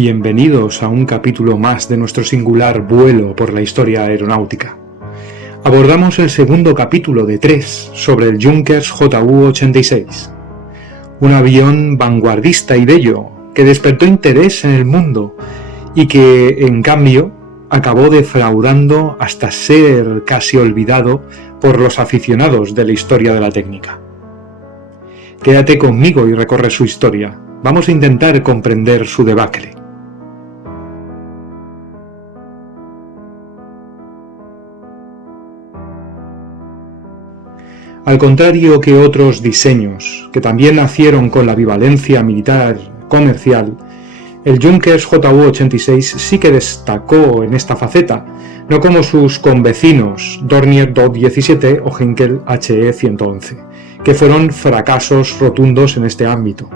Bienvenidos a un capítulo más de nuestro singular vuelo por la historia aeronáutica. Abordamos el segundo capítulo de 3 sobre el Junkers Ju-86, un avión vanguardista y bello que despertó interés en el mundo y que, en cambio, acabó defraudando hasta ser casi olvidado por los aficionados de la historia de la técnica. Quédate conmigo y recorre su historia. Vamos a intentar comprender su debacle. Al contrario que otros diseños, que también nacieron con la bivalencia militar comercial, el Junkers Ju-86 sí que destacó en esta faceta, no como sus convecinos Dornier Do-17 o Heinkel HE-111, que fueron fracasos rotundos en este ámbito.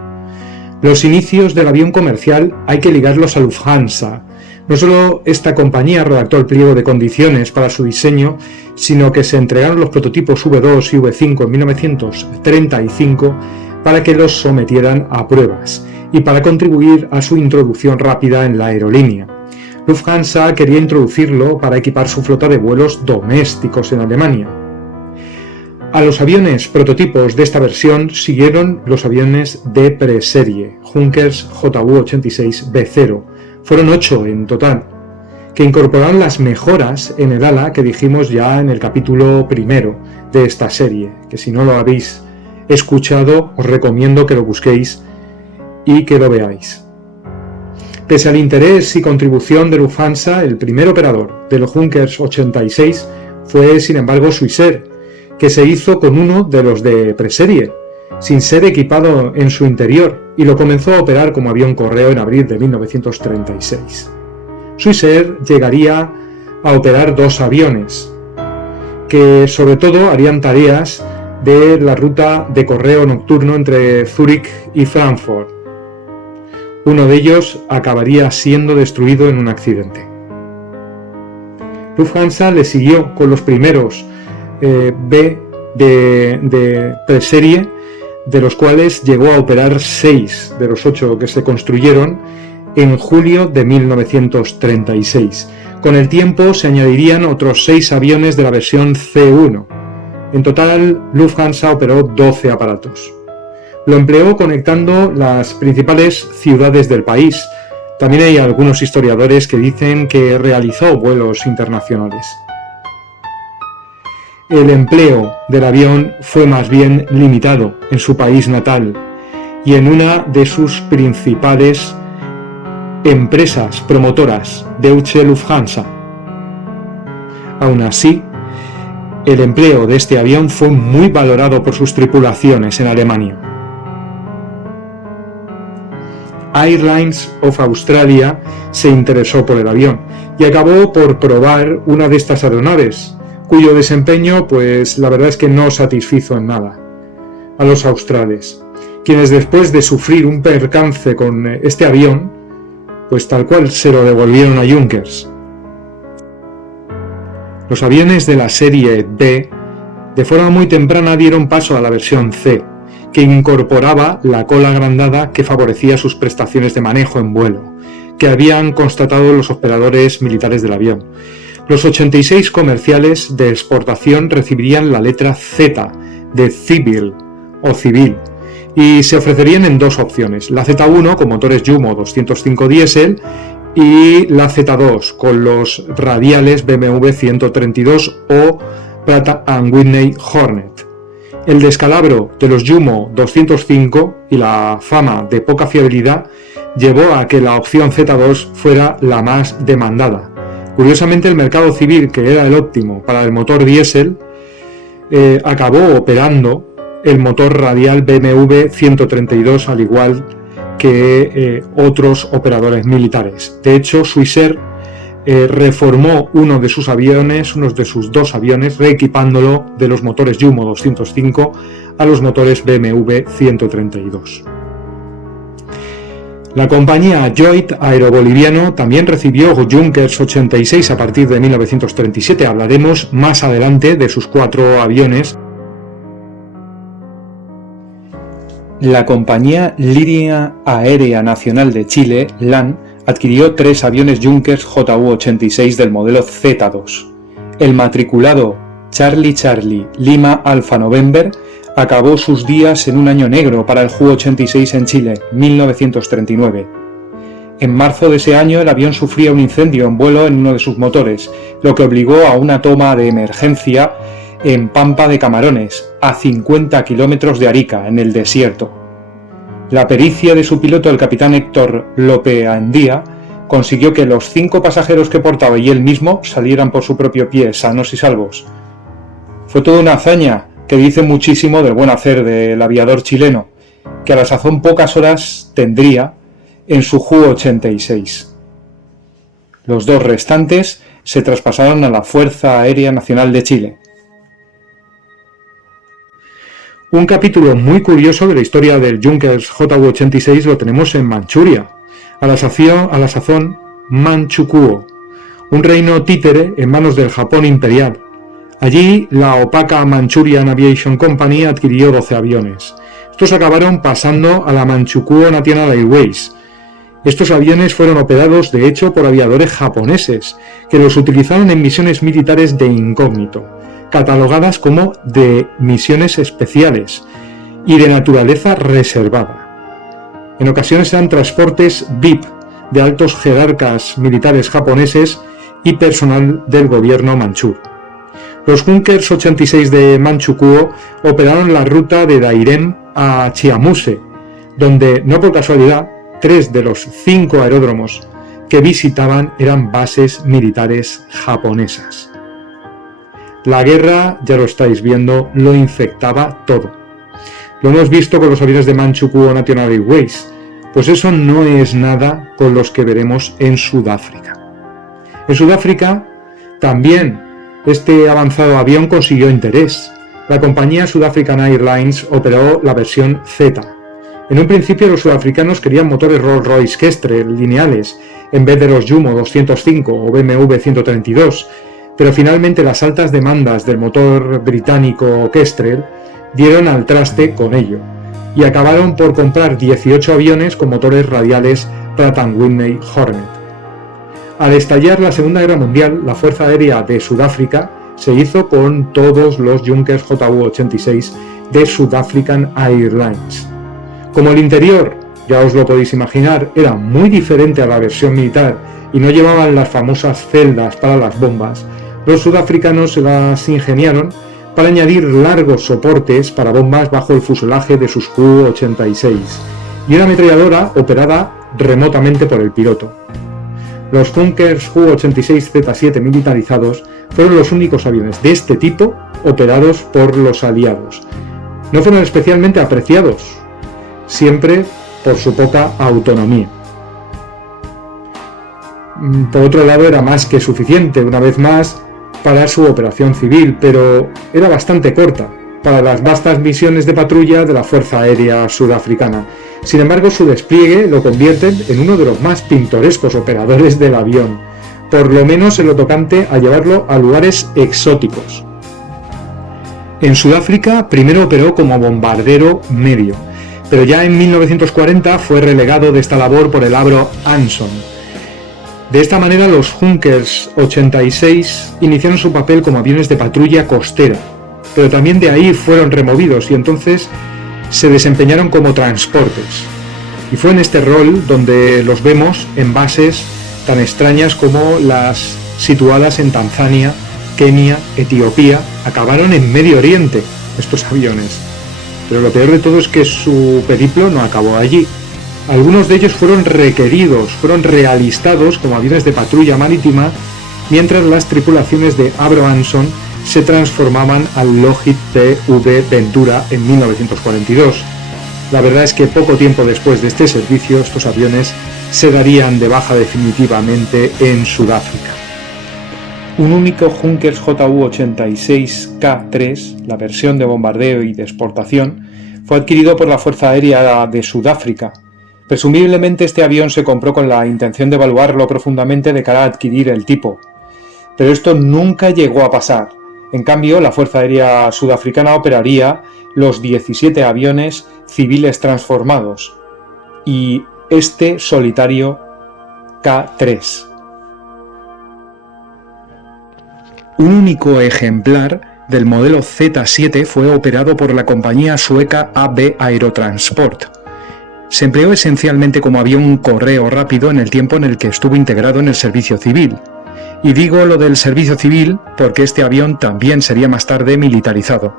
Los inicios del avión comercial hay que ligarlos a Lufthansa. No solo esta compañía redactó el pliego de condiciones para su diseño, sino que se entregaron los prototipos V2 y V5 en 1935 para que los sometieran a pruebas y para contribuir a su introducción rápida en la aerolínea. Lufthansa quería introducirlo para equipar su flota de vuelos domésticos en Alemania. A los aviones prototipos de esta versión siguieron los aviones de preserie, Junkers Ju-86B0, fueron 8 en total, que incorporaron las mejoras en el ala que dijimos ya en el capítulo primero de esta serie, que si no lo habéis escuchado os recomiendo que lo busquéis y que lo veáis. Pese al interés y contribución de Lufthansa, el primer operador de los Junkers 86 fue sin embargo Swissair, que se hizo con uno de los de preserie, sin ser equipado en su interior, y lo comenzó a operar como avión correo en abril de 1936. Swissair llegaría a operar 2 aviones, que sobre todo harían tareas de la ruta de correo nocturno entre Zúrich y Frankfurt. Uno de ellos acabaría siendo destruido en un accidente. Lufthansa le siguió con los primeros B de preserie, de los cuales llegó a operar 6 de los 8 que se construyeron en julio de 1936. Con el tiempo se añadirían otros 6 aviones de la versión C1. En total, Lufthansa operó 12 aparatos. Lo empleó conectando las principales ciudades del país. También hay algunos historiadores que dicen que realizó vuelos internacionales. El empleo del avión fue más bien limitado en su país natal y en una de sus principales empresas promotoras, Deutsche Lufthansa. Aún así, el empleo de este avión fue muy valorado por sus tripulaciones en Alemania. Airlines of Australia se interesó por el avión y acabó por probar una de estas aeronaves, cuyo desempeño, pues la verdad es que no satisfizo en nada a los australes, quienes después de sufrir un percance con este avión, pues tal cual se lo devolvieron a Junkers. Los aviones de la serie B de forma muy temprana dieron paso a la versión C, que incorporaba la cola agrandada que favorecía sus prestaciones de manejo en vuelo, que habían constatado los operadores militares del avión. Los 86 comerciales de exportación recibirían la letra Z de Civil o Civil y se ofrecerían en 2 opciones, la Z1 con motores Jumo 205 diésel y la Z2 con los radiales BMW 132 o Pratt & Whitney Hornet. El descalabro de los Jumo 205 y la fama de poca fiabilidad llevó a que la opción Z2 fuera la más demandada. Curiosamente, el mercado civil, que era el óptimo para el motor diésel, acabó operando el motor radial BMW 132 al igual que otros operadores militares. De hecho, Swissair reformó uno de sus 2 aviones, reequipándolo de los motores Jumo 205 a los motores BMW 132. La compañía Joint Aeroboliviano también recibió Junkers 86 a partir de 1937. Hablaremos más adelante de sus 4 aviones. La compañía Línea Aérea Nacional de Chile, LAN, adquirió 3 aviones Junkers Ju-86 del modelo Z-2. El matriculado Charlie Charlie Lima Alpha November acabó sus días en un año negro para el Ju-86 en Chile, 1939. En marzo de ese año el avión sufría un incendio en vuelo en uno de sus motores, lo que obligó a una toma de emergencia en Pampa de Camarones, a 50 kilómetros de Arica, en el desierto. La pericia de su piloto, el capitán Héctor Lopeandía, consiguió que los 5 pasajeros que portaba y él mismo salieran por su propio pie, sanos y salvos. Fue toda una hazaña que dice muchísimo del buen hacer del aviador chileno, que a la sazón pocas horas tendría en su Ju-86. Los 2 restantes se traspasaron a la Fuerza Aérea Nacional de Chile. Un capítulo muy curioso de la historia del Junkers Ju-86 lo tenemos en Manchuria, a la sazón Manchukuo, un reino títere en manos del Japón imperial. Allí la opaca Manchurian Aviation Company adquirió 12 aviones. Estos acabaron pasando a la Manchukuo National Airways. Estos aviones fueron operados de hecho por aviadores japoneses, que los utilizaron en misiones militares de incógnito, catalogadas como de misiones especiales y de naturaleza reservada. En ocasiones eran transportes VIP de altos jerarcas militares japoneses y personal del gobierno manchú. Los Junkers 86 de Manchukuo operaron la ruta de Dairem a Chiamuse, donde, no por casualidad, 3 de los 5 aeródromos que visitaban eran bases militares japonesas. La guerra, ya lo estáis viendo, lo infectaba todo. Lo hemos visto con los aviones de Manchukuo National Airways, pues eso no es nada con los que veremos en Sudáfrica. En Sudáfrica también este avanzado avión consiguió interés. La compañía South African Airlines operó la versión Z. En un principio los sudafricanos querían motores Rolls-Royce Kestrel lineales en vez de los Jumo 205 o BMW 132, pero finalmente las altas demandas del motor británico Kestrel dieron al traste con ello y acabaron por comprar 18 aviones con motores radiales Pratt & Whitney Hornet. Al estallar la Segunda Guerra Mundial, la Fuerza Aérea de Sudáfrica se hizo con todos los Junkers Ju-86 de South African Airlines. Como el interior, ya os lo podéis imaginar, era muy diferente a la versión militar y no llevaban las famosas celdas para las bombas, los sudafricanos se las ingeniaron para añadir largos soportes para bombas bajo el fuselaje de sus Ju-86 y una ametralladora operada remotamente por el piloto. Los Junkers Ju-86 Z7 militarizados fueron los únicos aviones de este tipo operados por los aliados. No fueron especialmente apreciados, siempre por su poca autonomía. Por otro lado, era más que suficiente, una vez más, para su operación civil, pero era bastante corta para las vastas misiones de patrulla de la Fuerza Aérea Sudafricana. Sin embargo, su despliegue lo convierte en uno de los más pintorescos operadores del avión, por lo menos en lo tocante a llevarlo a lugares exóticos. En Sudáfrica primero operó como bombardero medio, pero ya en 1940 fue relegado de esta labor por el Abro Anson. De esta manera los Junkers 86 iniciaron su papel como aviones de patrulla costera, pero también de ahí fueron removidos y entonces se desempeñaron como transportes. Y fue en este rol donde los vemos en bases tan extrañas como las situadas en Tanzania, Kenia, Etiopía. Acabaron en Medio Oriente estos aviones. Pero lo peor de todo es que su periplo no acabó allí. Algunos de ellos fueron requeridos, fueron realistados como aviones de patrulla marítima, mientras las tripulaciones de Abro Anson se transformaban al Lockheed PV Ventura en 1942. La verdad es que poco tiempo después de este servicio, estos aviones se darían de baja definitivamente en Sudáfrica. Un único Junkers Ju-86K3, la versión de bombardeo y de exportación, fue adquirido por la Fuerza Aérea de Sudáfrica. Presumiblemente este avión se compró con la intención de evaluarlo profundamente de cara a adquirir el tipo. Pero esto nunca llegó a pasar. En cambio, la Fuerza Aérea Sudafricana operaría los 17 aviones civiles transformados. Y este solitario K3. Un único ejemplar del modelo Z7 fue operado por la compañía sueca AB Aerotransport. Se empleó esencialmente como avión correo rápido en el tiempo en el que estuvo integrado en el servicio civil. Y digo lo del servicio civil porque este avión también sería más tarde militarizado,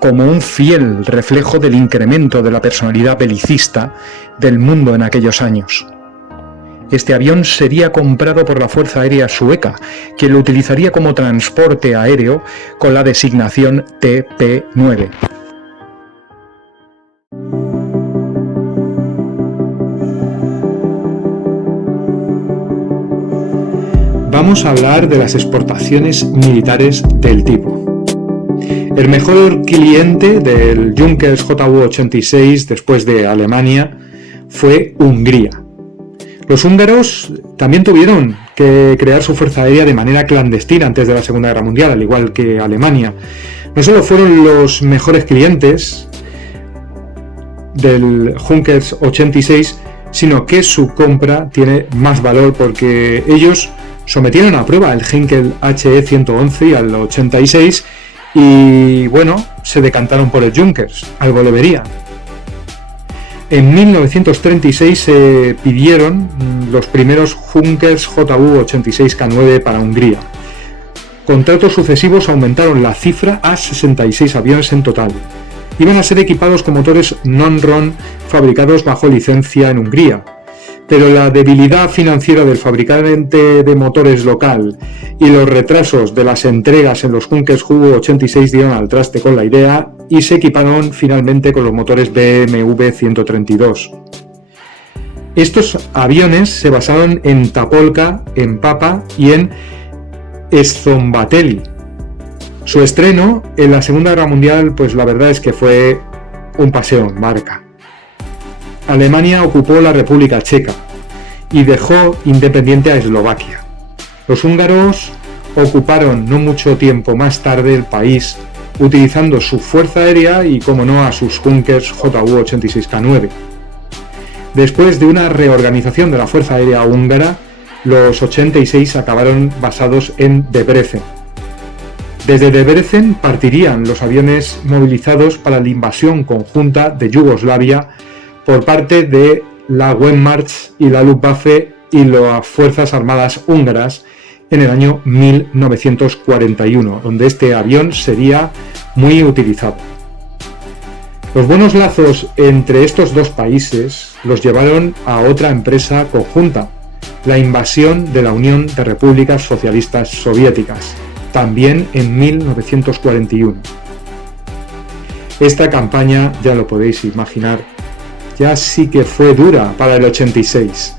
como un fiel reflejo del incremento de la personalidad belicista del mundo en aquellos años. Este avión sería comprado por la Fuerza Aérea Sueca, que lo utilizaría como transporte aéreo con la designación TP-9. Vamos a hablar de las exportaciones militares del tipo. El mejor cliente del Junkers Ju-86 después de Alemania fue Hungría. Los húngaros también tuvieron que crear su fuerza aérea de manera clandestina antes de la Segunda Guerra Mundial, al igual que Alemania. No solo fueron los mejores clientes del Junkers 86, sino que su compra tiene más valor porque ellos sometieron a prueba el Heinkel HE-111 y al 86 y, bueno, se decantaron por el Junkers, algo le vería. En 1936 se pidieron los primeros Junkers Ju-86K9 para Hungría. Contratos sucesivos aumentaron la cifra a 66 aviones en total. Iban a ser equipados con motores non-RON fabricados bajo licencia en Hungría. Pero la debilidad financiera del fabricante de motores local y los retrasos de las entregas en los Junkers Ju-86 dieron al traste con la idea y se equiparon finalmente con los motores BMW 132. Estos aviones se basaron en Tapolca, en Papa y en Szombathely. Su estreno en la Segunda Guerra Mundial, pues la verdad es que fue un paseo en barca. Alemania ocupó la República Checa y dejó independiente a Eslovaquia. Los húngaros ocuparon no mucho tiempo más tarde el país, utilizando su fuerza aérea y, como no, a sus Junkers Ju-86K9. Después de una reorganización de la fuerza aérea húngara, los 86 acabaron basados en Debrecen. Desde Debrecen partirían los aviones movilizados para la invasión conjunta de Yugoslavia por parte de la Wehrmacht y la Luftwaffe y las Fuerzas Armadas húngaras en el año 1941, donde este avión sería muy utilizado. Los buenos lazos entre estos dos países los llevaron a otra empresa conjunta, la invasión de la Unión de Repúblicas Socialistas Soviéticas, también en 1941. Esta campaña, ya lo podéis imaginar, ya sí que fue dura para el 86,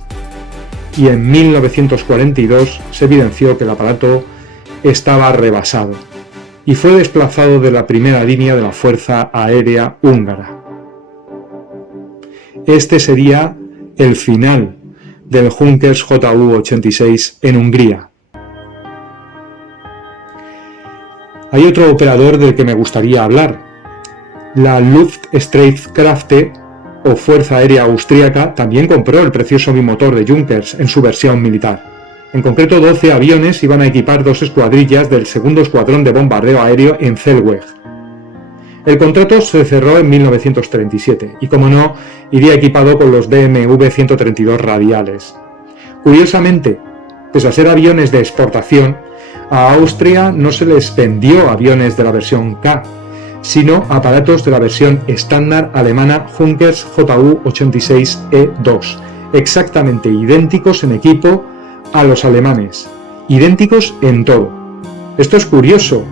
y en 1942 se evidenció que el aparato estaba rebasado y fue desplazado de la primera línea de la Fuerza Aérea Húngara. Este sería el final del Junkers Ju-86 en Hungría. Hay otro operador del que me gustaría hablar, la Luftstreitkräfte o Fuerza Aérea Austríaca también compró el precioso bimotor de Junkers en su versión militar. En concreto, 12 aviones iban a equipar 2 escuadrillas del segundo escuadrón de bombardeo aéreo en Zellweger. El contrato se cerró en 1937 y, como no, iría equipado con los BMW 132 radiales. Curiosamente, pese a ser aviones de exportación, a Austria no se les vendió aviones de la versión K, sino aparatos de la versión estándar alemana Junkers Ju-86E2, exactamente idénticos en equipo a los alemanes, idénticos en todo. Esto es curioso,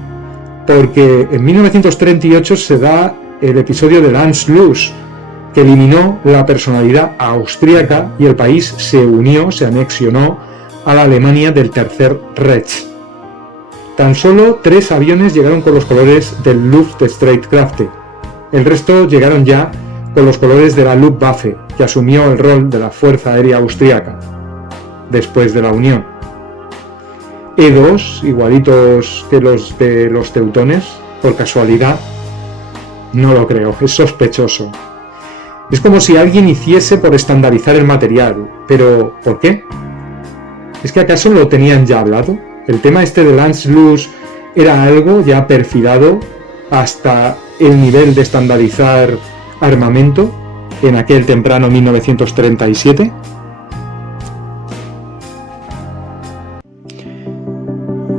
porque en 1938 se da el episodio del Anschluss, que eliminó la personalidad austríaca y el país se unió, se anexionó a la Alemania del Tercer Reich. Tan solo 3 aviones llegaron con los colores del Luftstreitkräfte. El resto llegaron ya con los colores de la Luftwaffe, que asumió el rol de la Fuerza Aérea Austríaca después de la Unión. E2, igualitos que los de los teutones, por casualidad, no lo creo, es sospechoso. Es como si alguien hiciese por estandarizar el material, pero ¿por qué? ¿Es que acaso lo tenían ya hablado? ¿El tema este de Anschluss era algo ya perfilado hasta el nivel de estandarizar armamento en aquel temprano 1937?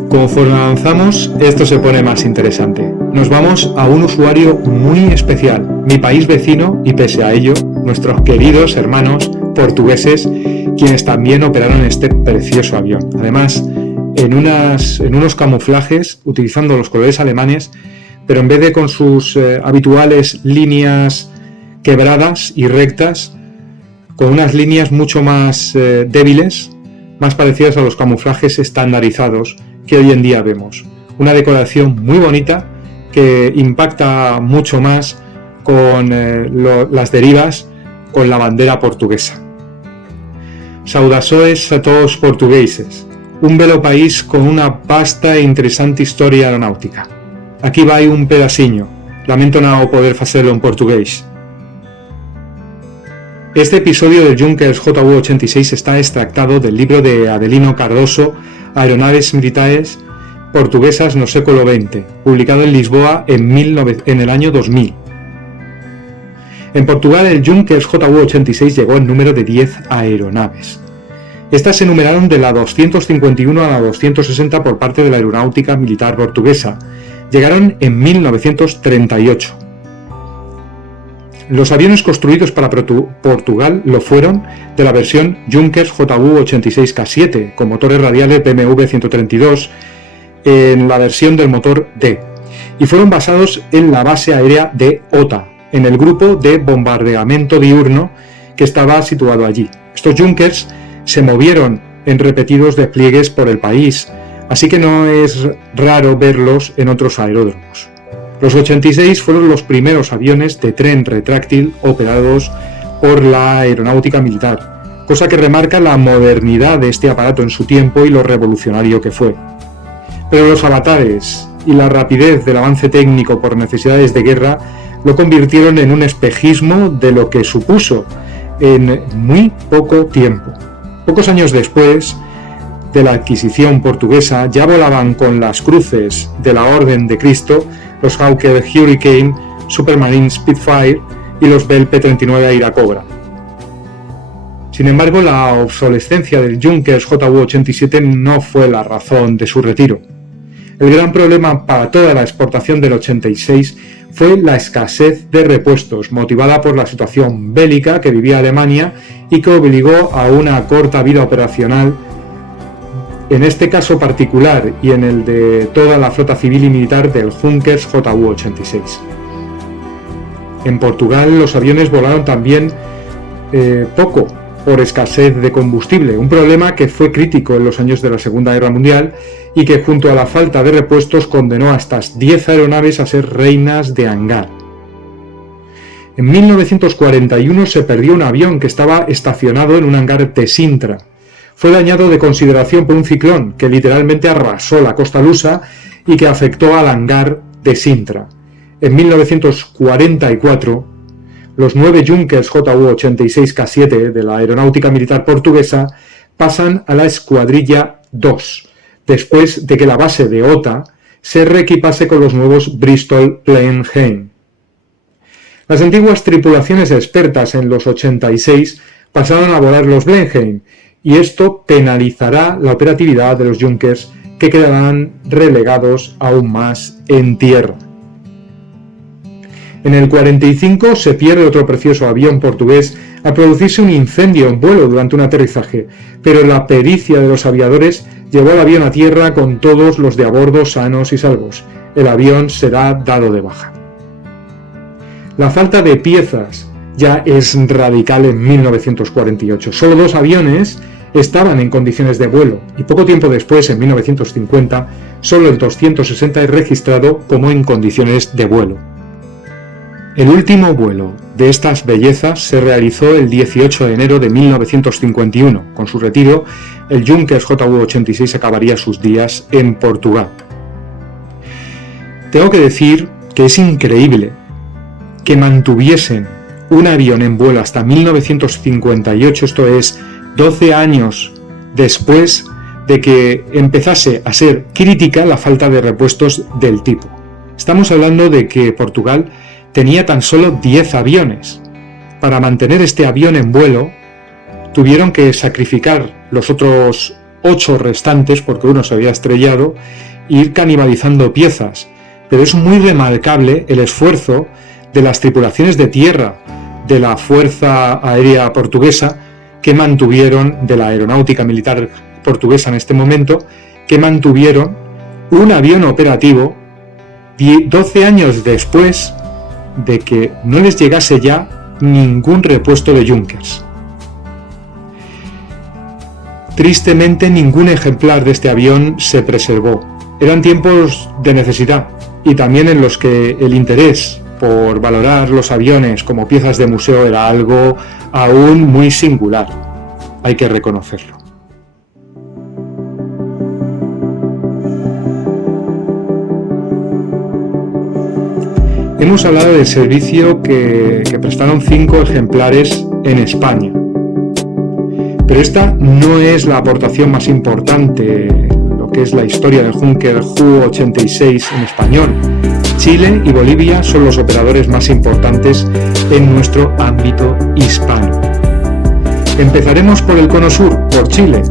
Conforme avanzamos, esto se pone más interesante. Nos vamos a un usuario muy especial, mi país vecino, y pese a ello, nuestros queridos hermanos portugueses, quienes también operaron este precioso avión. Además, en unos camuflajes, utilizando los colores alemanes, pero en vez de con sus habituales líneas quebradas y rectas, con unas líneas mucho más débiles, más parecidas a los camuflajes estandarizados que hoy en día vemos. Una decoración muy bonita que impacta mucho más con las derivas con la bandera portuguesa. Saudações a todos os portugueses, un belo país con una vasta e interesante historia aeronáutica. Aquí vai un pedaciño, lamento non poder facelo en portugués. Este episodio del Junkers JU-86 está extractado del libro de Adelino Cardoso, Aeronaves militares portuguesas no século XX, publicado en Lisboa en el año 2000. En Portugal, el Junkers JU-86 llegó en número de 10 aeronaves. Estas se numeraron de la 251 a la 260 por parte de la Aeronáutica Militar Portuguesa. Llegaron en 1938. Los aviones construidos para Portugal lo fueron de la versión Junkers JU-86K7 con motores radiales BMW 132 en la versión del motor D, y fueron basados en la base aérea de OTA, en el grupo de bombardeamiento diurno que estaba situado allí. Estos Junkers se movieron en repetidos despliegues por el país, así que no es raro verlos en otros aeródromos. Los 86 fueron los primeros aviones de tren retráctil operados por la aeronáutica militar, cosa que remarca la modernidad de este aparato en su tiempo y lo revolucionario que fue. Pero los avatares y la rapidez del avance técnico por necesidades de guerra lo convirtieron en un espejismo de lo que supuso en muy poco tiempo. Pocos años después de la adquisición portuguesa ya volaban con las cruces de la Orden de Cristo los Hawker Hurricane, Supermarine Spitfire y los Bell P-39 Airacobra. Sin embargo, la obsolescencia del Junkers JU-87 no fue la razón de su retiro. El gran problema para toda la exportación del 86 fue la escasez de repuestos, motivada por la situación bélica que vivía Alemania y que obligó a una corta vida operacional, en este caso particular y en el de toda la flota civil y militar del Junkers JU-86. En Portugal los aviones volaron también poco por escasez de combustible, un problema que fue crítico en los años de la Segunda Guerra Mundial y que junto a la falta de repuestos condenó a estas 10 aeronaves a ser reinas de hangar. En 1941 se perdió un avión que estaba estacionado en un hangar de Sintra. Fue dañado de consideración por un ciclón que literalmente arrasó la costa lusa y que afectó al hangar de Sintra. En 1944, los 9 Junkers JU-86K7 de la Aeronáutica Militar Portuguesa pasan a la Escuadrilla 2, después de que la base de OTA se reequipase con los nuevos Bristol Blenheim. Las antiguas tripulaciones expertas en los 86 pasaron a volar los Blenheim, y esto penalizará la operatividad de los Junkers, que quedarán relegados aún más en tierra. En el 45 se pierde otro precioso avión portugués al producirse un incendio en vuelo durante un aterrizaje, pero la pericia de los aviadores llevó al avión a tierra con todos los de a bordo sanos y salvos. El avión será dado de baja. La falta de piezas ya es radical en 1948. Solo 2 aviones estaban en condiciones de vuelo y poco tiempo después, en 1950, solo el 260 es registrado como en condiciones de vuelo. El último vuelo de estas bellezas se realizó el 18 de enero de 1951. Con su retiro, el Junkers JU-86 acabaría sus días en Portugal. Tengo que decir que es increíble que mantuviesen un avión en vuelo hasta 1958, esto es, 12 años después de que empezase a ser crítica la falta de repuestos del tipo. Estamos hablando de que Portugal tenía tan solo 10 aviones. Para mantener este avión en vuelo, tuvieron que sacrificar los otros 8 restantes, porque uno se había estrellado, e ir canibalizando piezas. Pero es muy remarcable el esfuerzo de las tripulaciones de tierra de la Fuerza Aérea Portuguesa, que mantuvieron, de la Aeronáutica Militar Portuguesa en este momento, que mantuvieron un avión operativo 12 años después de que no les llegase ya ningún repuesto de Junkers. Tristemente, ningún ejemplar de este avión se preservó. Eran tiempos de necesidad y también en los que el interés por valorar los aviones como piezas de museo era algo aún muy singular. Hay que reconocerlo. Hemos hablado del servicio que prestaron 5 ejemplares en España. Pero esta no es la aportación más importante, lo que es la historia del Junker Ju-86 en español. Chile y Bolivia son los operadores más importantes en nuestro ámbito hispano. Empezaremos por el cono sur, por Chile.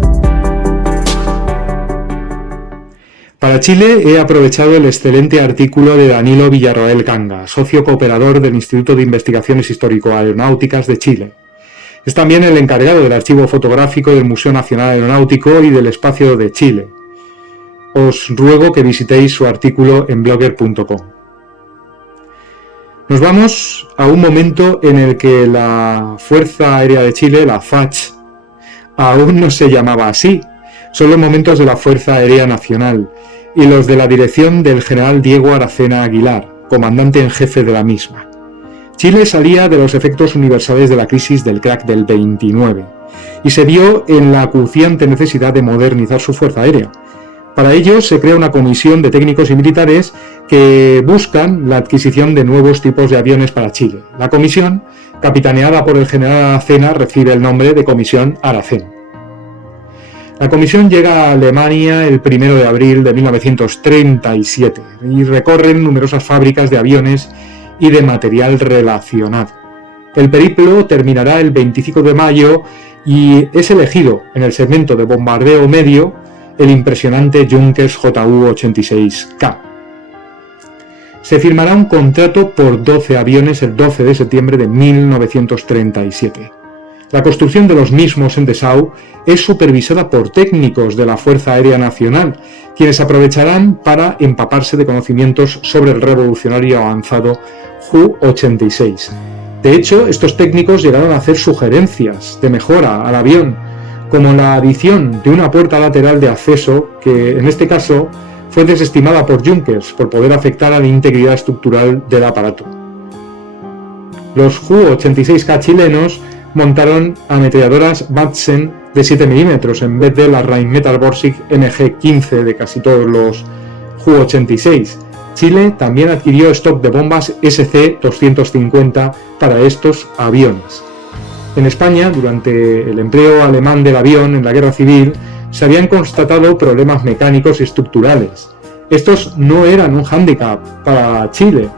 Para Chile he aprovechado el excelente artículo de Danilo Villarroel Ganga, socio cooperador del Instituto de Investigaciones Histórico-Aeronáuticas de Chile. Es también el encargado del archivo fotográfico del Museo Nacional Aeronáutico y del Espacio de Chile. Os ruego que visitéis su artículo en blogger.com. Nos vamos a un momento en el que la Fuerza Aérea de Chile, la FACH, aún no se llamaba así. Son los momentos de la Fuerza Aérea Nacional y los de la dirección del general Diego Aracena Aguilar, comandante en jefe de la misma. Chile salía de los efectos universales de la crisis del crack del 29 y se vio en la acuciante necesidad de modernizar su fuerza aérea. Para ello se crea una comisión de técnicos y militares que buscan la adquisición de nuevos tipos de aviones para Chile. La comisión, capitaneada por el general Aracena, recibe el nombre de Comisión Aracena. La comisión llega a Alemania el 1 de abril de 1937 y recorren numerosas fábricas de aviones y de material relacionado. El periplo terminará el 25 de mayo y es elegido en el segmento de bombardeo medio el impresionante Junkers Ju-86K. Se firmará un contrato por 12 aviones el 12 de septiembre de 1937. La construcción de los mismos en Dessau es supervisada por técnicos de la Fuerza Aérea Nacional, quienes aprovecharán para empaparse de conocimientos sobre el revolucionario avanzado Ju-86. De hecho, estos técnicos llegaron a hacer sugerencias de mejora al avión, como la adición de una puerta lateral de acceso que, en este caso, fue desestimada por Junkers por poder afectar a la integridad estructural del aparato. Los Ju-86K chilenos montaron ametralladoras Madsen de 7 mm en vez de la Rheinmetall Borsig MG-15 de casi todos los Ju-86. Chile también adquirió stock de bombas SC-250 para estos aviones. En España, durante el empleo alemán del avión en la Guerra Civil, se habían constatado problemas mecánicos y estructurales. Estos no eran un hándicap para Chile,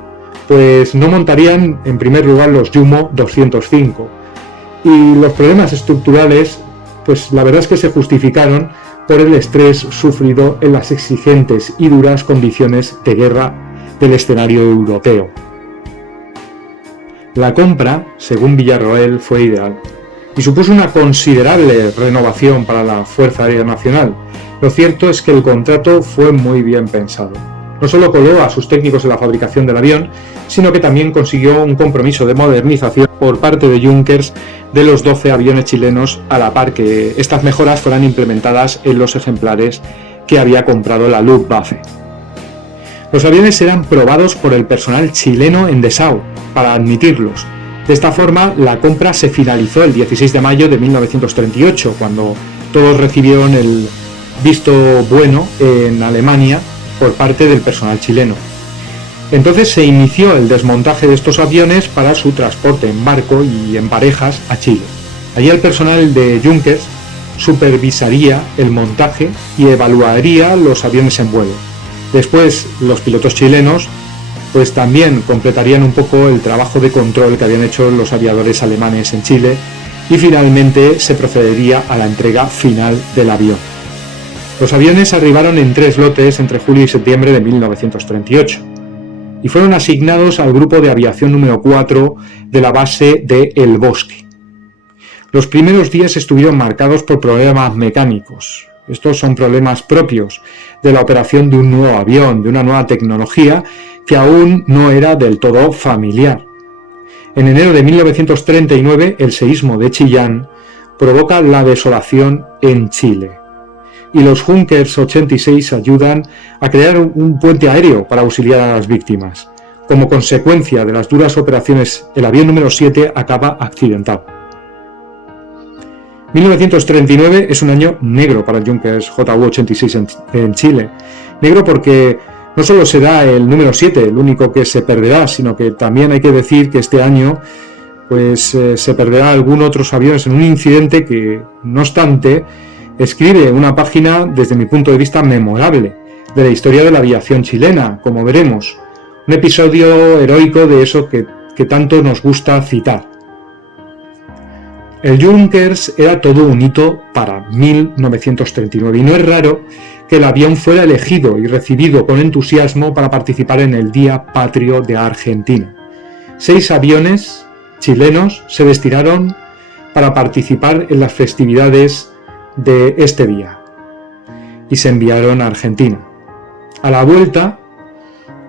pues no montarían en primer lugar los Jumo 205. Y los problemas estructurales, pues la verdad es que se justificaron por el estrés sufrido en las exigentes y duras condiciones de guerra del escenario europeo. La compra, según Villarroel, fue ideal y supuso una considerable renovación para la Fuerza Aérea Nacional. Lo cierto es que el contrato fue muy bien pensado. No solo coló a sus técnicos en la fabricación del avión, sino que también consiguió un compromiso de modernización por parte de Junkers de los 12 aviones chilenos, a la par que estas mejoras fueran implementadas en los ejemplares que había comprado la Luftwaffe. Los aviones eran probados por el personal chileno en Dessau para admitirlos. De esta forma, la compra se finalizó el 16 de mayo de 1938, cuando todos recibieron el visto bueno en Alemania por parte del personal chileno. Entonces se inició el desmontaje de estos aviones para su transporte en barco y en parejas a Chile. Allí el personal de Junkers supervisaría el montaje y evaluaría los aviones en vuelo. Después, los pilotos chilenos pues también completarían un poco el trabajo de control que habían hecho los aviadores alemanes en Chile, y finalmente se procedería a la entrega final del avión. Los aviones arribaron en 3 lotes entre julio y septiembre de 1938 y fueron asignados al grupo de aviación número 4 de la base de El Bosque. Los primeros días estuvieron marcados por problemas mecánicos. Estos son problemas propios de la operación de un nuevo avión, de una nueva tecnología que aún no era del todo familiar. En enero de 1939, el seísmo de Chillán provoca la desolación en Chile, y los Junkers 86 ayudan a crear un puente aéreo para auxiliar a las víctimas. Como consecuencia de las duras operaciones, el avión número 7 acaba accidentado. 1939 es un año negro para el Junkers JU-86 en Chile. Negro porque no solo será el número 7 el único que se perderá, sino que también hay que decir que este año se perderá algunos otros aviones en un incidente que, no obstante, escribe una página, desde mi punto de vista, memorable de la historia de la aviación chilena, como veremos. Un episodio heroico de eso que tanto nos gusta citar. El Junkers era todo un hito para 1939 y no es raro que el avión fuera elegido y recibido con entusiasmo para participar en el Día Patrio de Argentina. 6 aviones chilenos se destinaron para participar en las festividades de este día y se enviaron a Argentina. A la vuelta,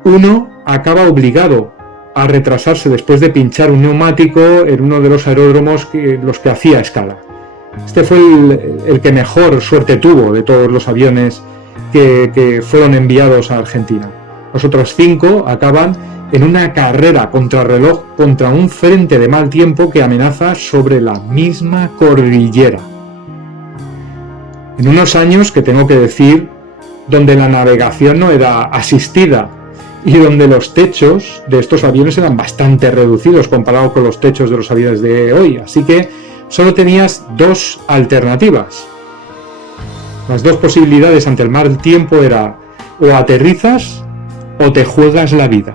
uno acaba obligado a retrasarse después de pinchar un neumático en uno de los aeródromos los que hacía escala. Este fue el que mejor suerte tuvo de todos los aviones que fueron enviados a Argentina. Los otros 5 acaban en una carrera contrarreloj contra un frente de mal tiempo que amenaza sobre la misma cordillera. En unos años que tengo que decir, donde la navegación no era asistida y donde los techos de estos aviones eran bastante reducidos comparado con los techos de los aviones de hoy, así que solo tenías 2 alternativas. Las 2 posibilidades ante el mal tiempo era o aterrizas o te juegas la vida.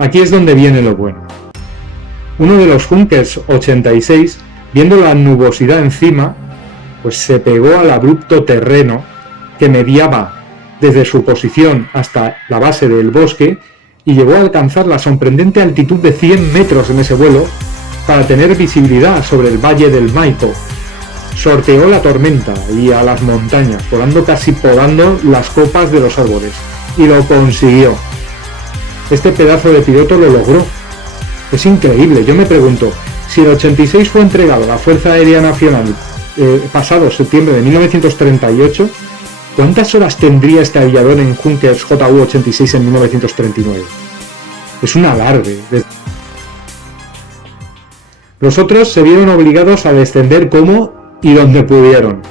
Aquí es donde viene lo bueno. Uno de los Junkers 86, viendo la nubosidad encima, pues se pegó al abrupto terreno que mediaba desde su posición hasta la base del Bosque y llegó a alcanzar la sorprendente altitud de 100 metros en ese vuelo para tener visibilidad sobre el Valle del Maipo. Sorteó la tormenta y a las montañas, volando casi podando las copas de los árboles, y lo consiguió. Este pedazo de piloto lo logró. Es increíble, yo me pregunto, si el 86 fue entregado a la Fuerza Aérea Nacional pasado septiembre de 1938, ¿cuántas horas tendría este aviador en Junkers JU-86 en 1939? Es un alarde. Los otros se vieron obligados a descender como y donde pudieron.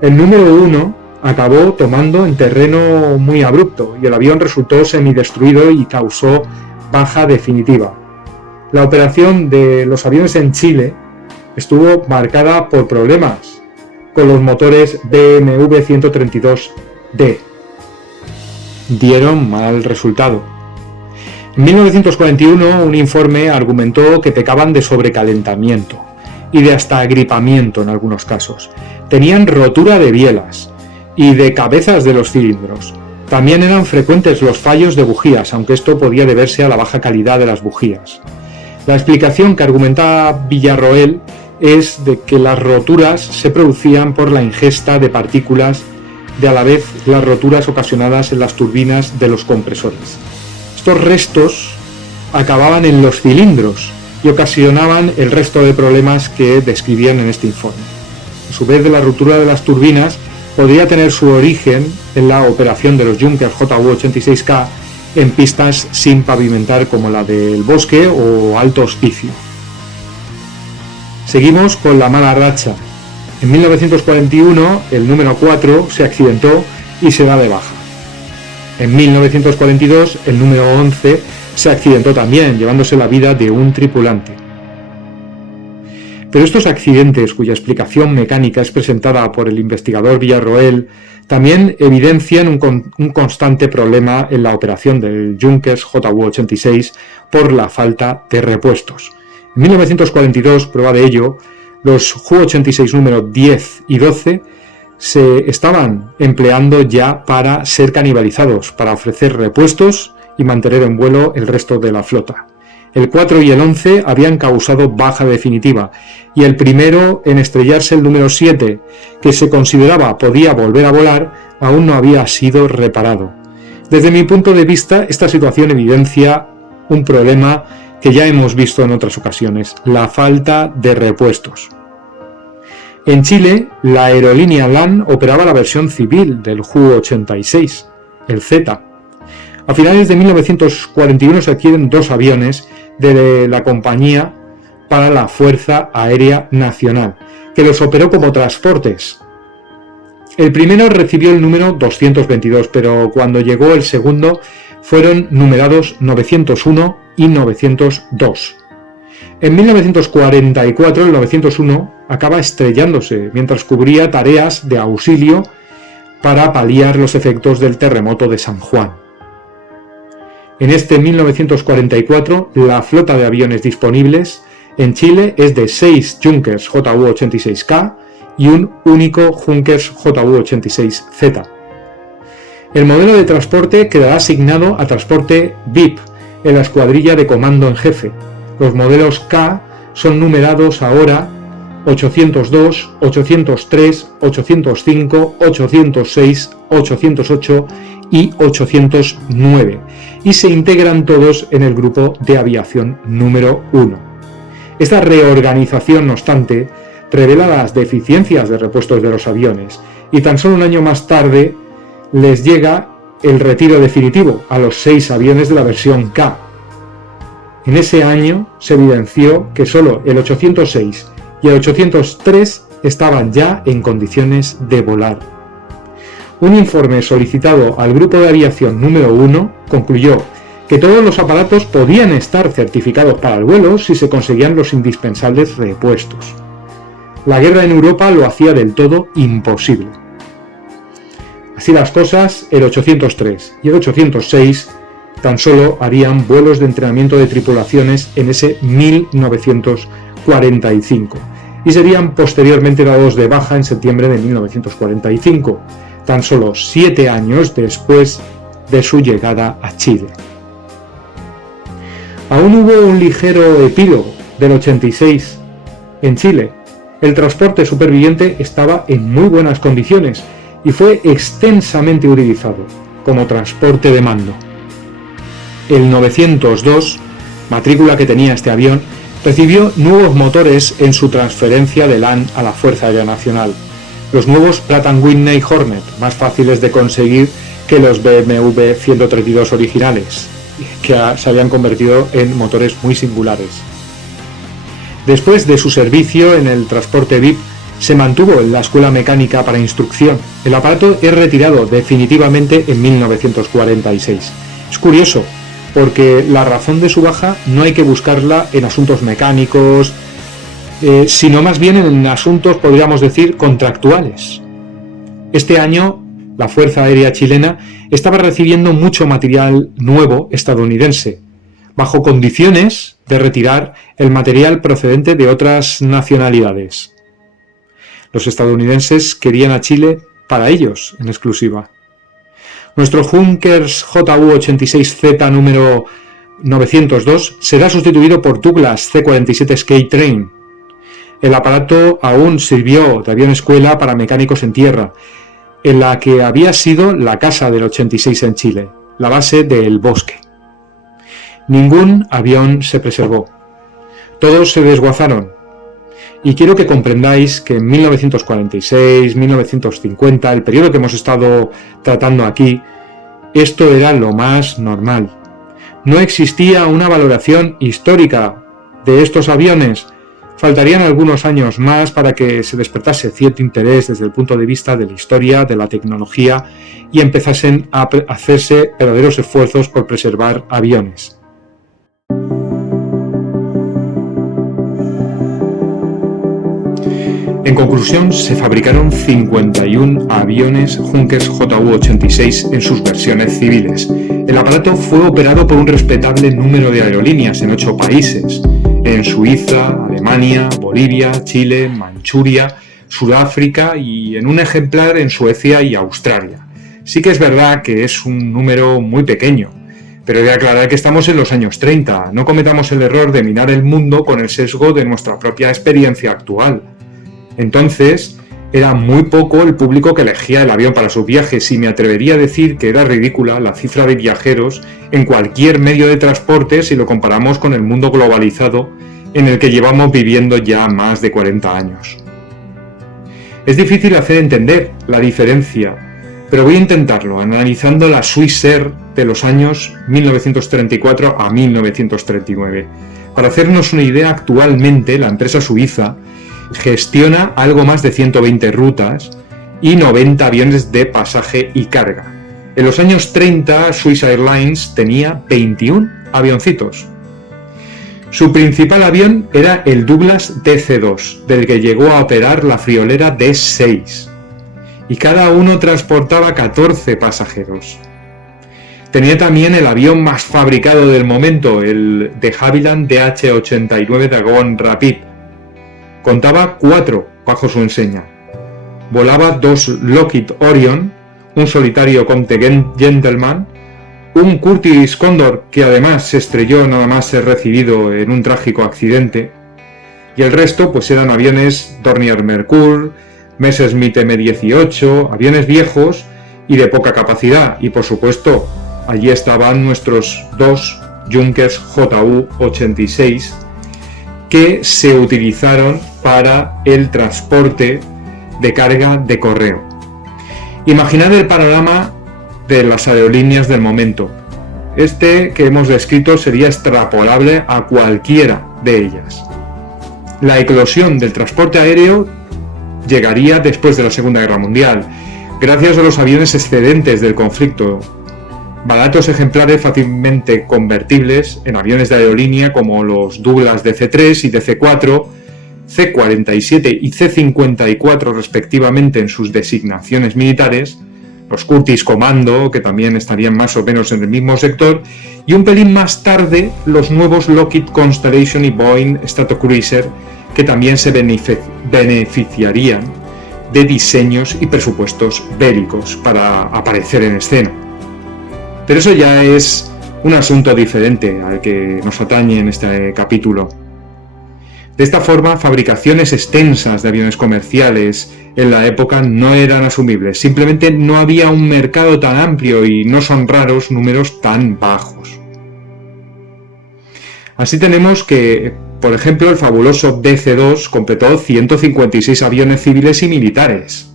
El número 1 acabó tomando en terreno muy abrupto y el avión resultó semidestruido y causó baja definitiva. La operación de los aviones en Chile estuvo marcada por problemas con los motores BMW 132D. Dieron mal resultado. En 1941 un informe argumentó que pecaban de sobrecalentamiento y de hasta agripamiento en algunos casos. Tenían rotura de bielas y de cabezas de los cilindros. También eran frecuentes los fallos de bujías, aunque esto podía deberse a la baja calidad de las bujías. La explicación que argumenta Villarroel es de que las roturas se producían por la ingesta de partículas de a la vez las roturas ocasionadas en las turbinas de los compresores. Estos restos acababan en los cilindros y ocasionaban el resto de problemas que describían en este informe. A su vez, de la ruptura de las turbinas podría tener su origen en la operación de los Junkers JU-86K en pistas sin pavimentar como la del Bosque o Alto Hospicio. Seguimos con la mala racha. En 1941 el número 4 se accidentó y se da de baja. En 1942 el número 11 se accidentó también, llevándose la vida de un tripulante. Pero estos accidentes, cuya explicación mecánica es presentada por el investigador Villarroel, también evidencian un constante problema en la operación del Junkers Ju-86 por la falta de repuestos. En 1942, prueba de ello, los Ju-86 número 10 y 12 se estaban empleando ya para ser canibalizados, para ofrecer repuestos y mantener en vuelo el resto de la flota. El 4 y el 11 habían causado baja definitiva, y el primero en estrellarse, el número 7, que se consideraba podía volver a volar, aún no había sido reparado. Desde mi punto de vista, esta situación evidencia un problema que ya hemos visto en otras ocasiones, la falta de repuestos. En Chile, la aerolínea LAN operaba la versión civil del Ju-86, el Z. A finales de 1941 se adquieren 2 aviones de la compañía para la Fuerza Aérea Nacional, que los operó como transportes. El primero recibió el número 222, pero cuando llegó el segundo fueron numerados 901 y 902. En 1944 el 901 acaba estrellándose mientras cubría tareas de auxilio para paliar los efectos del terremoto de San Juan. En este 1944 la flota de aviones disponibles en Chile es de 6 Junkers Ju-86K y un único Junkers Ju-86Z. El modelo de transporte quedará asignado a transporte VIP en la escuadrilla de comando en jefe. Los modelos K son numerados ahora 802, 803, 805, 806, 808 y 809 y se integran todos en el grupo de aviación número 1. Esta reorganización, no obstante, revela las deficiencias de repuestos de los aviones y tan solo un año más tarde les llega el retiro definitivo a los 6 aviones de la versión K. En ese año se evidenció que solo el 806 y el 803 estaban ya en condiciones de volar. Un informe solicitado al Grupo de Aviación número 1 concluyó que todos los aparatos podían estar certificados para el vuelo si se conseguían los indispensables repuestos. La guerra en Europa lo hacía del todo imposible. Así las cosas, el 803 y el 806 tan solo harían vuelos de entrenamiento de tripulaciones en ese 1945 y serían posteriormente dados de baja en septiembre de 1945, tan solo 7 años después de su llegada a Chile. Aún hubo un ligero epílogo del 86 en Chile. El transporte superviviente estaba en muy buenas condiciones y fue extensamente utilizado como transporte de mando. El 902, matrícula que tenía este avión, recibió nuevos motores en su transferencia de LAN a la Fuerza Aérea Nacional. Los nuevos Pratt & Whitney Hornet, más fáciles de conseguir que los BMW 132 originales, que se habían convertido en motores muy singulares. Después de su servicio en el transporte VIP, se mantuvo en la Escuela Mecánica para Instrucción. El aparato es retirado definitivamente en 1946. Es curioso, porque la razón de su baja no hay que buscarla en asuntos mecánicos, sino más bien en asuntos, podríamos decir, contractuales. Este año, la Fuerza Aérea Chilena estaba recibiendo mucho material nuevo estadounidense, bajo condiciones de retirar el material procedente de otras nacionalidades. Los estadounidenses querían a Chile para ellos, en exclusiva. Nuestro Junkers Ju-86Z número 902 será sustituido por Douglas C-47 Skytrain. El aparato aún sirvió de avión escuela para mecánicos en tierra, en la que había sido la casa del 86 en Chile, la base de El Bosque. Ningún avión se preservó. Todos se desguazaron. Y quiero que comprendáis que en 1946, 1950, el periodo que hemos estado tratando aquí, esto era lo más normal. No existía una valoración histórica de estos aviones. Faltarían algunos años más para que se despertase cierto interés desde el punto de vista de la historia, de la tecnología y empezasen a hacerse verdaderos esfuerzos por preservar aviones. En conclusión, se fabricaron 51 aviones Junkers Ju-86 en sus versiones civiles. El aparato fue operado por un respetable número de aerolíneas en 8 países, en Suiza, Alemania, Bolivia, Chile, Manchuria, Sudáfrica y en un ejemplar en Suecia y Australia. Sí que es verdad que es un número muy pequeño, pero he de aclarar que estamos en los años 30. No cometamos el error de mirar el mundo con el sesgo de nuestra propia experiencia actual. Entonces, era muy poco el público que elegía el avión para sus viajes y me atrevería a decir que era ridícula la cifra de viajeros en cualquier medio de transporte si lo comparamos con el mundo globalizado en el que llevamos viviendo ya más de 40 años. Es difícil hacer entender la diferencia, pero voy a intentarlo analizando la Swissair de los años 1934 a 1939. Para hacernos una idea, actualmente la empresa suiza gestiona algo más de 120 rutas y 90 aviones de pasaje y carga. En los años 30, Swiss Airlines tenía 21 avioncitos. Su principal avión era el Douglas DC-2, del que llegó a operar la friolera D6, y cada uno transportaba 14 pasajeros. Tenía también el avión más fabricado del momento, el de Havilland DH-89 Dragon Rapid. Contaba 4 bajo su enseña. Volaba 2 Lockheed Orion, un solitario Comte Gentleman, un Curtiss Condor que además se estrelló nada más ser recibido en un trágico accidente, y el resto pues eran aviones Dornier Mercure, Messerschmitt M18, aviones viejos y de poca capacidad, y por supuesto allí estaban nuestros 2 Junkers Ju-86 que se utilizaron para el transporte de carga de correo. Imaginad el panorama de las aerolíneas del momento. Este que hemos descrito sería extrapolable a cualquiera de ellas. La eclosión del transporte aéreo llegaría después de la Segunda Guerra Mundial, gracias a los aviones excedentes del conflicto, baratos ejemplares fácilmente convertibles en aviones de aerolínea como los Douglas DC-3 y DC-4, C-47 y C-54 respectivamente en sus designaciones militares, los Curtiss Commando, que también estarían más o menos en el mismo sector, y un pelín más tarde los nuevos Lockheed Constellation y Boeing Stratocruiser, que también se beneficiarían de diseños y presupuestos bélicos para aparecer en escena. Pero eso ya es un asunto diferente al que nos atañe en este capítulo. De esta forma, fabricaciones extensas de aviones comerciales en la época no eran asumibles, simplemente no había un mercado tan amplio y no son raros números tan bajos. Así tenemos que, por ejemplo, el fabuloso DC-2 completó 156 aviones civiles y militares,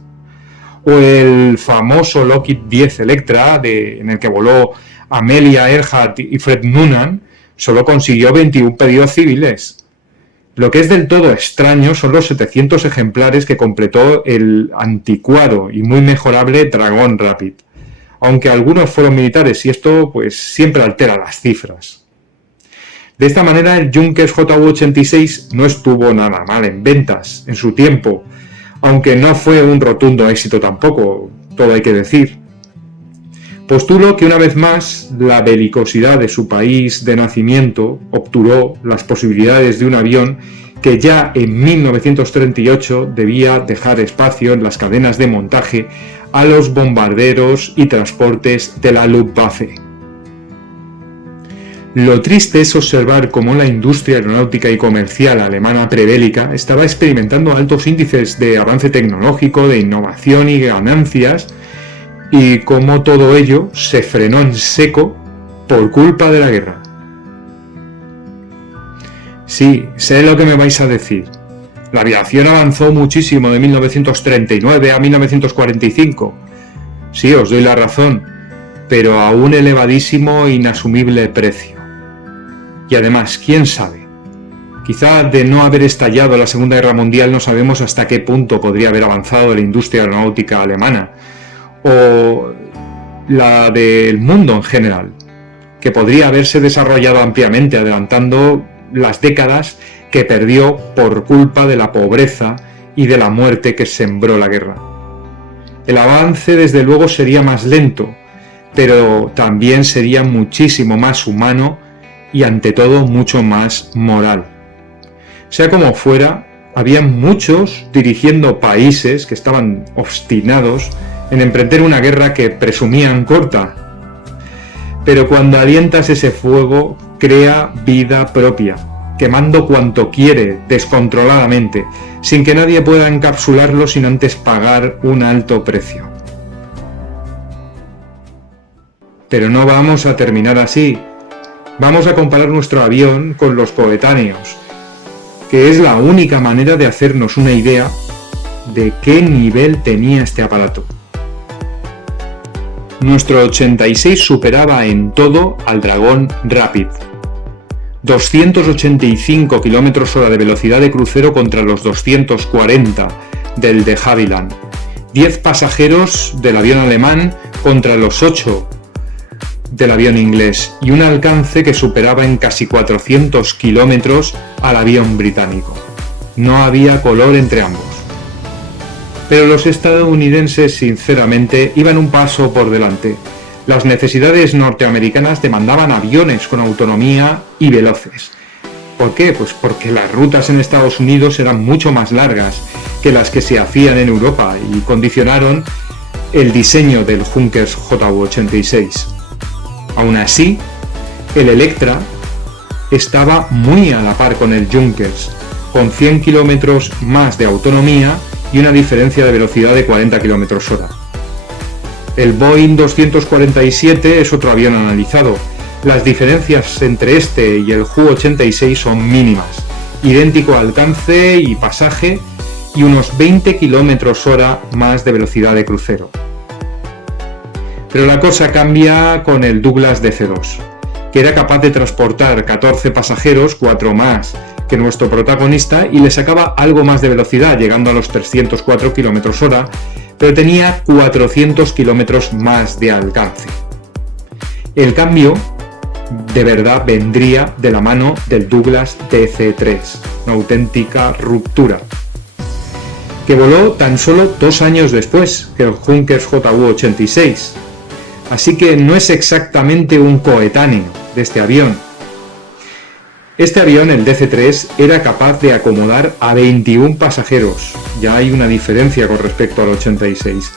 o el famoso Lockheed 10 Electra, en el que voló Amelia Earhart y Fred Noonan, solo consiguió 21 pedidos civiles. Lo que es del todo extraño son los 700 ejemplares que completó el anticuado y muy mejorable Dragon Rapid, aunque algunos fueron militares y esto pues siempre altera las cifras. De esta manera el Junkers Ju-86 no estuvo nada mal en ventas en su tiempo, aunque no fue un rotundo éxito tampoco, todo hay que decir. Postulo que una vez más la belicosidad de su país de nacimiento obturó las posibilidades de un avión que ya en 1938 debía dejar espacio en las cadenas de montaje a los bombarderos y transportes de la Luftwaffe. Lo triste es observar cómo la industria aeronáutica y comercial alemana prebélica estaba experimentando altos índices de avance tecnológico, de innovación y ganancias, y cómo todo ello se frenó en seco por culpa de la guerra. Sí, sé lo que me vais a decir. La aviación avanzó muchísimo de 1939 a 1945. Sí, os doy la razón, pero a un elevadísimo e inasumible precio. Y además, ¿quién sabe? Quizá de no haber estallado la Segunda Guerra Mundial no sabemos hasta qué punto podría haber avanzado la industria aeronáutica alemana, o la del mundo en general, que podría haberse desarrollado ampliamente, adelantando las décadas que perdió por culpa de la pobreza y de la muerte que sembró la guerra. El avance desde luego sería más lento, pero también sería muchísimo más humano y ante todo mucho más moral. Sea como fuera, había muchos dirigiendo países que estaban obstinados en emprender una guerra que presumían corta. Pero cuando alientas ese fuego, crea vida propia, quemando cuanto quiere, descontroladamente, sin que nadie pueda encapsularlo sin antes pagar un alto precio. Pero no vamos a terminar así. Vamos a comparar nuestro avión con los coetáneos, que es la única manera de hacernos una idea de qué nivel tenía este aparato. Nuestro 86 superaba en todo al Dragon Rapid. 285 km/h de velocidad de crucero contra los 240 del de Havilland. 10 pasajeros del avión alemán contra los 8 del avión inglés y un alcance que superaba en casi 400 kilómetros al avión británico. No había color entre ambos. Pero los estadounidenses, sinceramente, iban un paso por delante. Las necesidades norteamericanas demandaban aviones con autonomía y veloces. ¿Por qué? Pues porque las rutas en Estados Unidos eran mucho más largas que las que se hacían en Europa y condicionaron el diseño del Junkers Ju-86. Aún así, el Electra estaba muy a la par con el Junkers, con 100 kilómetros más de autonomía y una diferencia de velocidad de 40 km/h. El Boeing 247 es otro avión analizado. Las diferencias entre este y el Ju-86 son mínimas, idéntico alcance y pasaje y unos 20 km/h más de velocidad de crucero. Pero la cosa cambia con el Douglas DC-2, que era capaz de transportar 14 pasajeros, 4 más que nuestro protagonista, y le sacaba algo más de velocidad, llegando a los 304 km/h, pero tenía 400 km más de alcance. El cambio de verdad vendría de la mano del Douglas DC-3, una auténtica ruptura, que voló tan solo 2 años después que el Junkers Ju-86, así que no es exactamente un coetáneo de este avión. Este avión, el DC-3, era capaz de acomodar a 21 pasajeros, ya hay una diferencia con respecto al 86,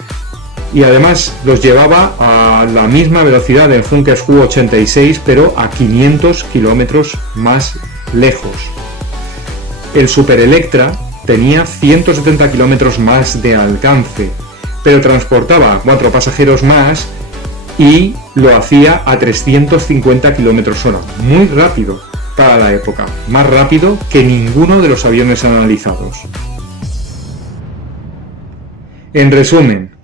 y además los llevaba a la misma velocidad del Junkers Ju-86, pero a 500 kilómetros más lejos. El Super Electra tenía 170 kilómetros más de alcance, pero transportaba 4 pasajeros más y lo hacía a 350 km/h, muy rápido para la época, más rápido que ninguno de los aviones analizados. En resumen,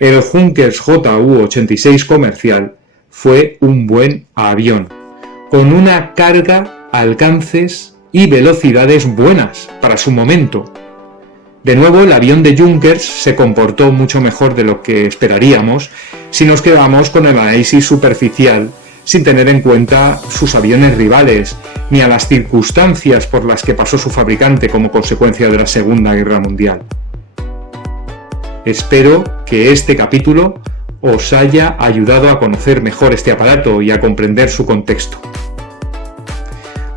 el Junkers Ju-86 comercial fue un buen avión, con una carga, alcances y velocidades buenas para su momento. De nuevo, el avión de Junkers se comportó mucho mejor de lo que esperaríamos si nos quedamos con el análisis superficial, sin tener en cuenta sus aviones rivales, ni a las circunstancias por las que pasó su fabricante como consecuencia de la Segunda Guerra Mundial. Espero que este capítulo os haya ayudado a conocer mejor este aparato y a comprender su contexto.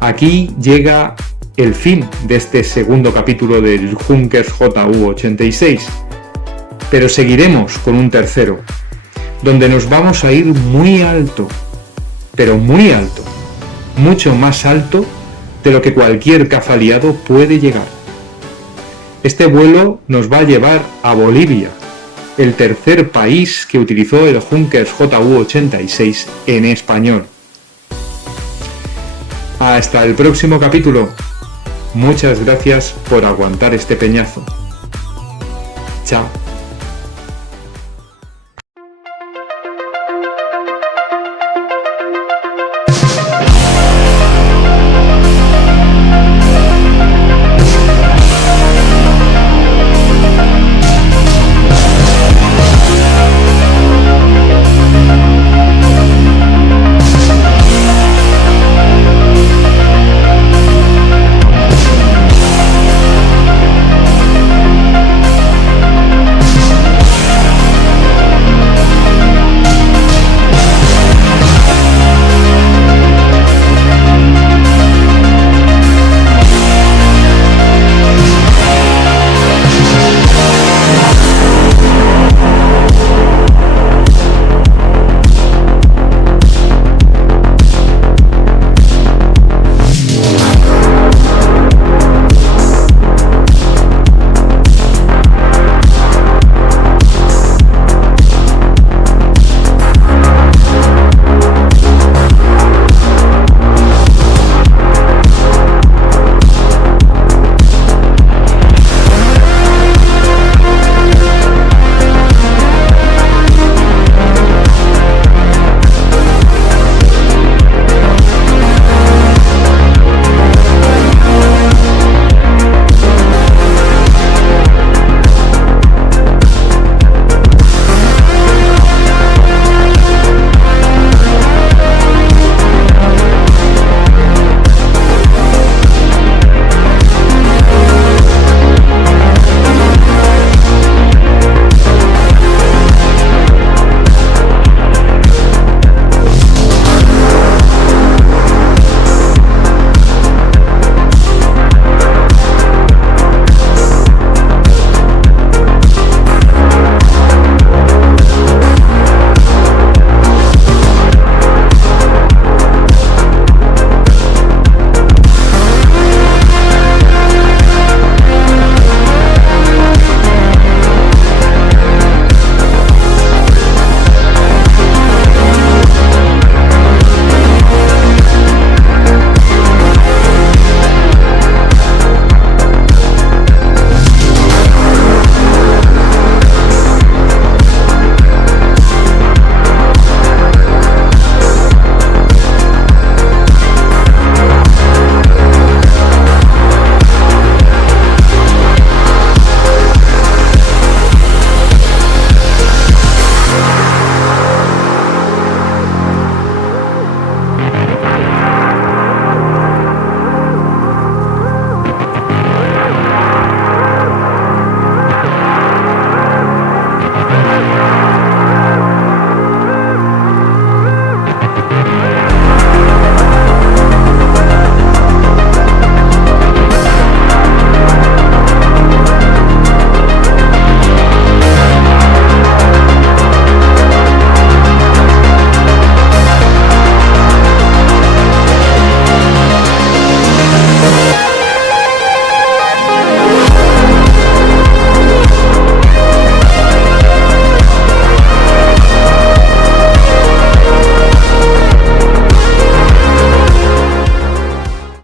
Aquí llega el fin de este segundo capítulo del Junkers Ju-86, pero seguiremos con un tercero, donde nos vamos a ir muy alto, pero muy alto, mucho más alto de lo que cualquier caza aliado puede llegar. Este vuelo nos va a llevar a Bolivia, el tercer país que utilizó el Junkers Ju-86 en español. Hasta el próximo capítulo. Muchas gracias por aguantar este peñazo. Chao.